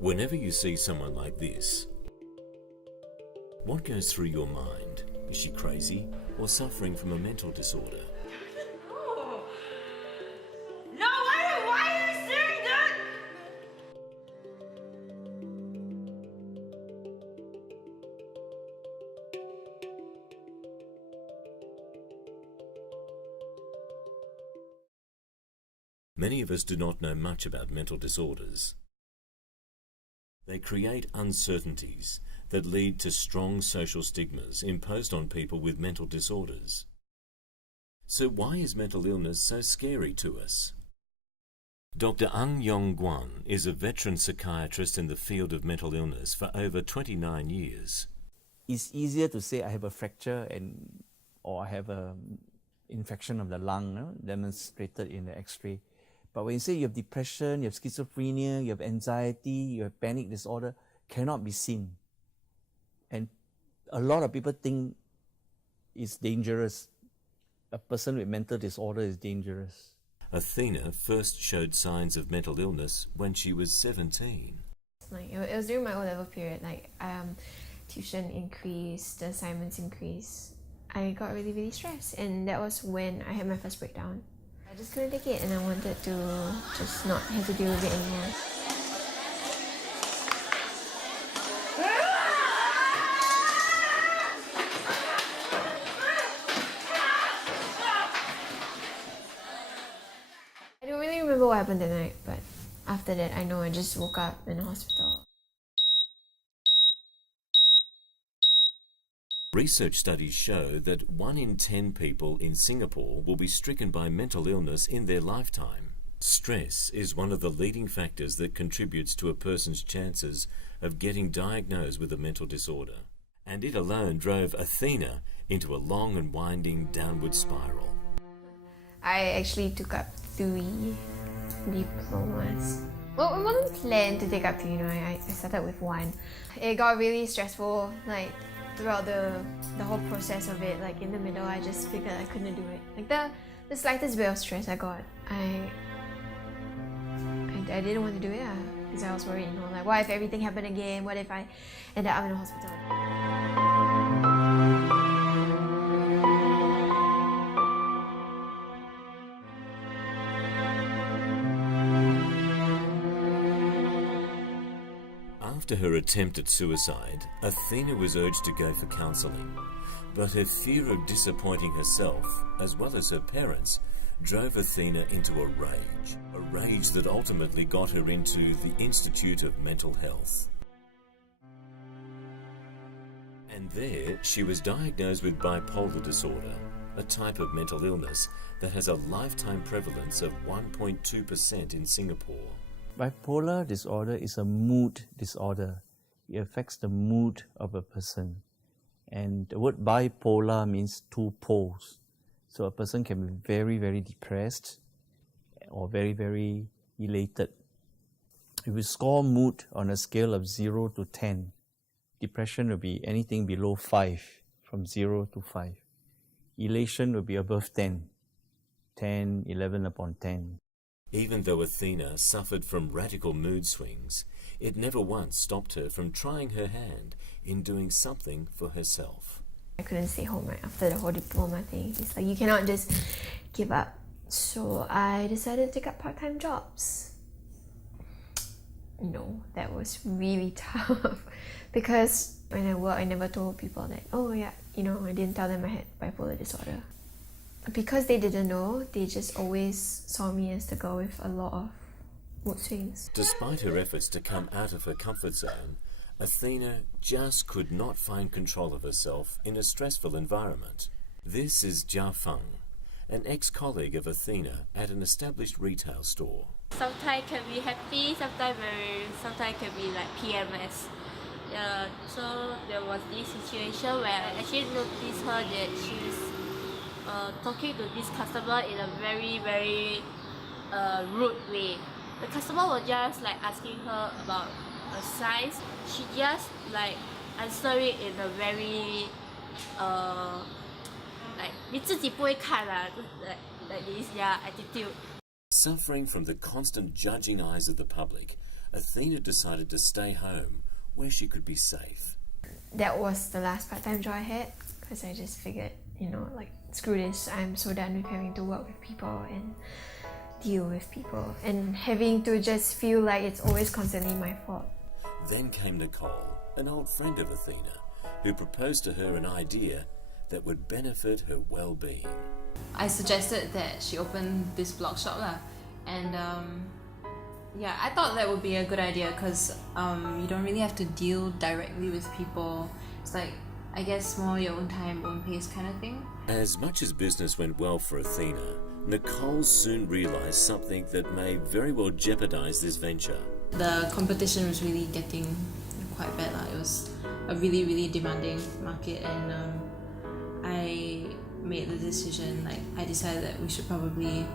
Whenever you see someone like this, what goes through your mind? Is she crazy or suffering from a mental disorder? No, why are you staring, dude? Many of us do not know much about mental disorders. They create uncertainties that lead to strong social stigmas imposed on people with mental disorders. So why is mental illness so scary to us? Dr. Ang Yong Guan is a veteran psychiatrist in the field of mental illness for over 29 years. It's easier to say I have a fracture or I have a infection of the lung, demonstrated in the X-ray. But when you say you have depression, you have schizophrenia, you have anxiety, you have panic disorder, cannot be seen. And a lot of people think it's dangerous. A person with mental disorder is dangerous. Athena first showed signs of mental illness when she was 17. It was during my O-level period, tuition increased, the assignments increased. I got really, really stressed, and that was when I had my first breakdown. I just couldn't take it, and I wanted to just not have to deal with it anymore. I don't really remember what happened that night, but after that, I know I just woke up in the hospital. Research studies show that 1 in 10 people in Singapore will be stricken by mental illness in their lifetime. Stress is one of the leading factors that contributes to a person's chances of getting diagnosed with a mental disorder. And it alone drove Athena into a long and winding downward spiral. I actually took up 3 diplomas. Well, it wasn't planned to take up 3, I started with 1. It got really stressful, throughout the whole process of it. In the middle, I just figured I couldn't do it. The slightest bit of stress I got, I didn't want to do it because I was worried, what if everything happened again? What if I ended up in a hospital? After her attempt at suicide, Athena was urged to go for counselling, but her fear of disappointing herself, as well as her parents, drove Athena into a rage that ultimately got her into the Institute of Mental Health. And there, she was diagnosed with bipolar disorder, a type of mental illness that has a lifetime prevalence of 1.2% in Singapore. Bipolar disorder is a mood disorder. It affects the mood of a person. And the word bipolar means 2 poles. So a person can be very, very depressed or very, very elated. If we score mood on a scale of 0 to 10, depression will be anything below 5, from 0 to 5. Elation will be above 10, 10, 11 upon 10. Even though Athena suffered from radical mood swings, it never once stopped her from trying her hand in doing something for herself. I couldn't stay home after the whole diploma thing. It's you cannot just give up. So I decided to take up part-time jobs. No, that was really tough because when I worked, I never told people that, I didn't tell them I had bipolar disorder. Because they didn't know, they just always saw me as the girl with a lot of mood swings. Despite her efforts to come out of her comfort zone, Athena just could not find control of herself in a stressful environment. This is Jia Feng, an ex-colleague of Athena at an established retail store. Sometimes can be happy, sometimes can be like PMS. So there was this situation where I actually noticed her that she's talking to this customer in a very, very rude way. The customer was just asking her about a size. She just answer it in a very 你自己不会看啦 like this attitude. Suffering from the constant judging eyes of the public, Athena decided to stay home where she could be safe. That was the last part-time job I had, because I just figured, like, screw this, I'm so done with having to work with people and deal with people and having to just feel like it's always constantly my fault. Then came Nicole, an old friend of Athena, who proposed to her an idea that would benefit her well-being. I suggested that she open this blog shop lah, and I thought that would be a good idea because you don't really have to deal directly with people. It's like, I guess, more your own time, own pace kind of thing. As much as business went well for Athena, Nicole soon realised something that may very well jeopardise this venture. The competition was really getting quite bad lah. It was a really, really demanding market, and I made the decision, like, I decided that we should probably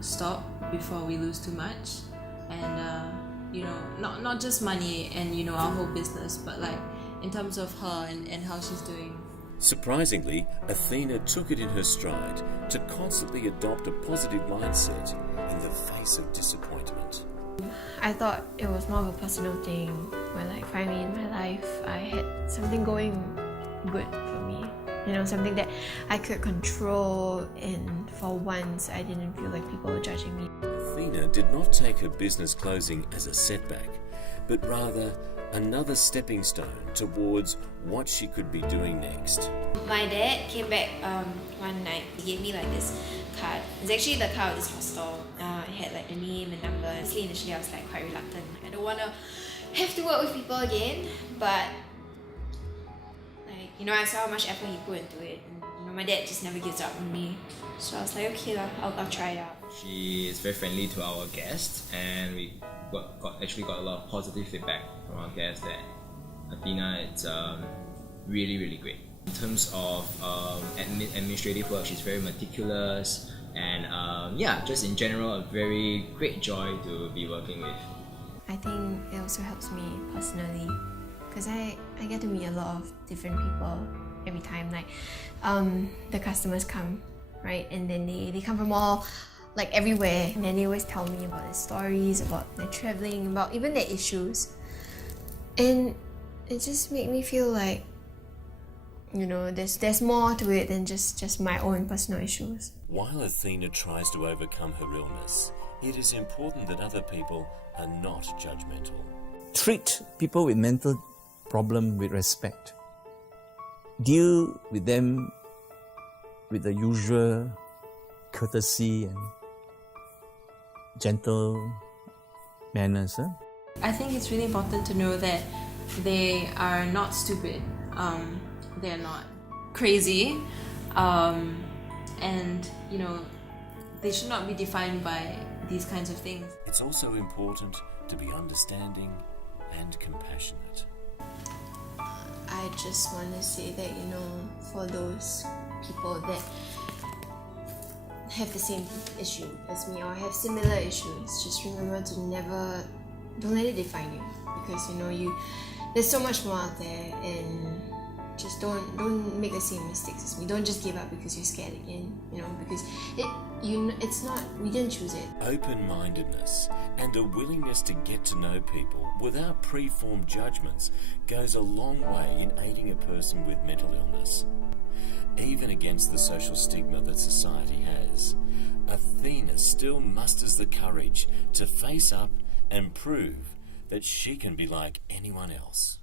stop before we lose too much, and not just money and our whole business, but like in terms of her and how she's doing. Surprisingly, Athena took it in her stride to constantly adopt a positive mindset in the face of disappointment. I thought it was more of a personal thing, where like finally in my life I had something going good for me. Something that I could control, and for once I didn't feel like people were judging me. Athena did not take her business closing as a setback, but rather another stepping stone towards what she could be doing next. My dad came back one night. He gave me like this card. It's actually the card of this hostel. It had like the name and number. Initially I was like quite reluctant. I don't want to have to work with people again, but I saw how much effort he put into it. And, my dad just never gives up on me. So I was like, okay lah, I'll try it out. She is very friendly to our guests, and we actually got a lot of positive feedback from our guests that Athena is really, really great. In terms of administrative work, she's very meticulous, and just in general, a very great joy to be working with. I think it also helps me personally, because I get to meet a lot of different people every time. Like the customers come, right, and then they come from all, like, everywhere, and then they always tell me about their stories, about their traveling, about even their issues, and it just made me feel like there's more to it than just my own personal issues. While Athena tries to overcome her illness, it is important that other people are not judgmental. Treat people with mental problem with respect. Deal with them with the usual courtesy and gentle manners. I think it's really important to know that they are not stupid. They're not crazy, and they should not be defined by these kinds of things. It's also important to be understanding and compassionate. I just want to say that, for those people that have the same issue as me or have similar issues, just remember to don't let it define you, because there's so much more out there, and just don't make the same mistakes as me. Don't just give up because you're scared again, because it's not, we didn't choose it. Open-mindedness and a willingness to get to know people without pre-formed judgments goes a long way in aiding a person with mental illness. Even against the social stigma that society has, Athena still musters the courage to face up and prove that she can be like anyone else.